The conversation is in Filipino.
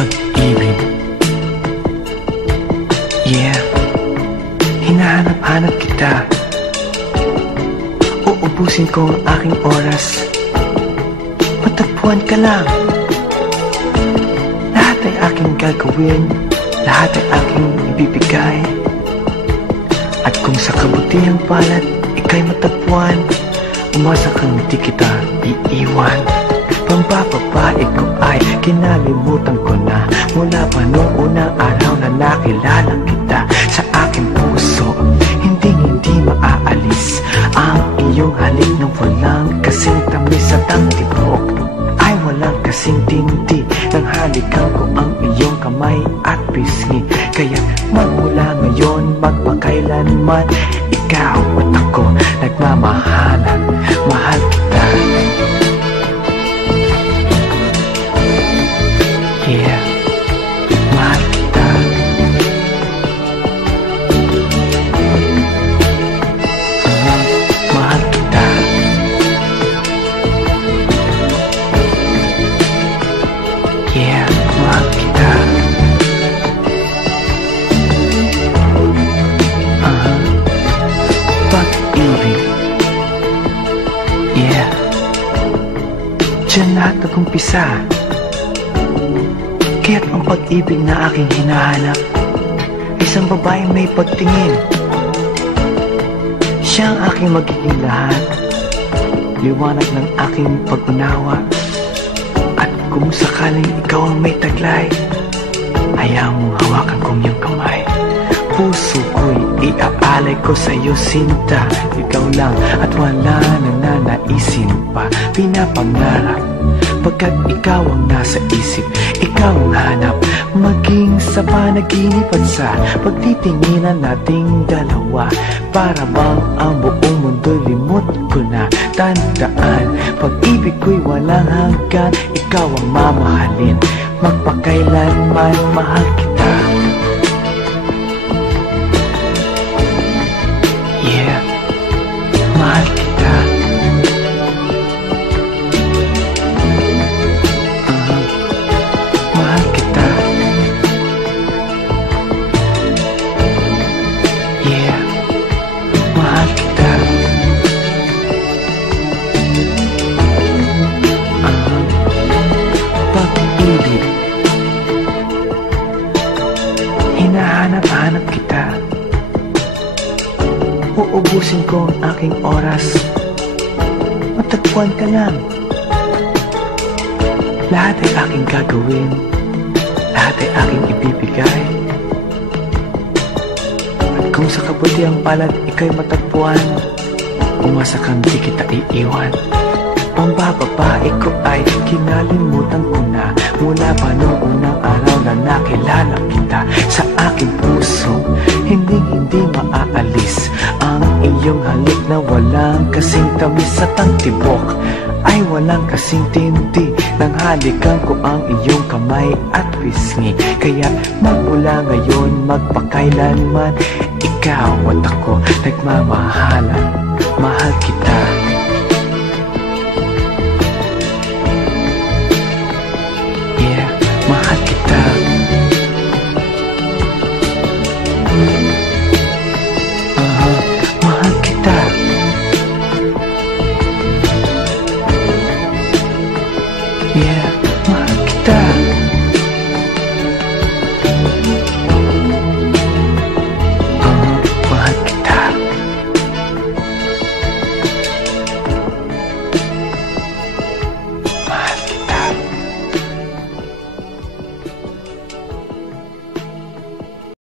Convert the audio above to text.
pag-ibig. Yeah, hinahanap-hanap kita. Uubusin ko ang aking oras. Matagpuan ka lang. Lahat ay aking gagawin, lahat ay aking ibibigay. At kung sa kabutihang palad ika'y matagpuan, umasa kang di kita iiwan. Pambababae ko ay kinalimutan ko na, mula pa noong unang araw na nakilala kita. Sa aking puso, hindi maaalis ang iyong halik na walang kasing tamis at ang tibok ay walang kasing tindi. Nang halikan ko ang iyong kamay at pisngi, kaya magmula ngayon magpakailanman, ikaw at ako nagmamahalan. Mahal kita. Yeah, mahal kita. Mahal kita. Yeah, mahal kita. Pag-ibig. Yeah, diyan lahat nag-umpisa. Kaya't ang pag-ibig na aking hinahanap, isang babaeng may pagtingin. Siya ang aking magiging lahat, liwanag ng aking pag-unawa. At kung sakaling ikaw ang may taglay, hayaan mong hawakan kong iyong kamay. Puso ko'y iaalay ko sa iyo, sinta. Ikaw lang at wala na nanaisin pa. Pinapangarap pagkat ikaw ang nasa isip, ikaw ang hanap, maging sa panaginip at sa pagtitinginan nating dalawa. Para bang ang buong mundo'y limot ko na. Tandaan, pag-ibig ko'y walang hanggan, ikaw ang mamahalin, magpakailanman mahal kita. Yeah, mahal kita. Mahal kita. Yeah, mahal kita. Pag-ibig. Hinahanap-hanap kita. Uubusin ko ang aking oras. Matagpuan ka lang. Lahat ay aking gagawin, lahat ay aking ibibigay. At kung sa kabutihang palad ika'y matagpuan, umasa kang di kita iiwan. Pambababae ko ay kinalimutan ko na, mula pa noong unang araw na nakilala kita. Sa aking puso, hindi maaalis ang iyong halik na walang kasing tamis at ang tibok ay walang kasing tindi. Nang halikan ko ang iyong kamay at pisngi, kaya magmula ngayon magpakailanman, ikaw at ako nagmamahalan. Mahal kita.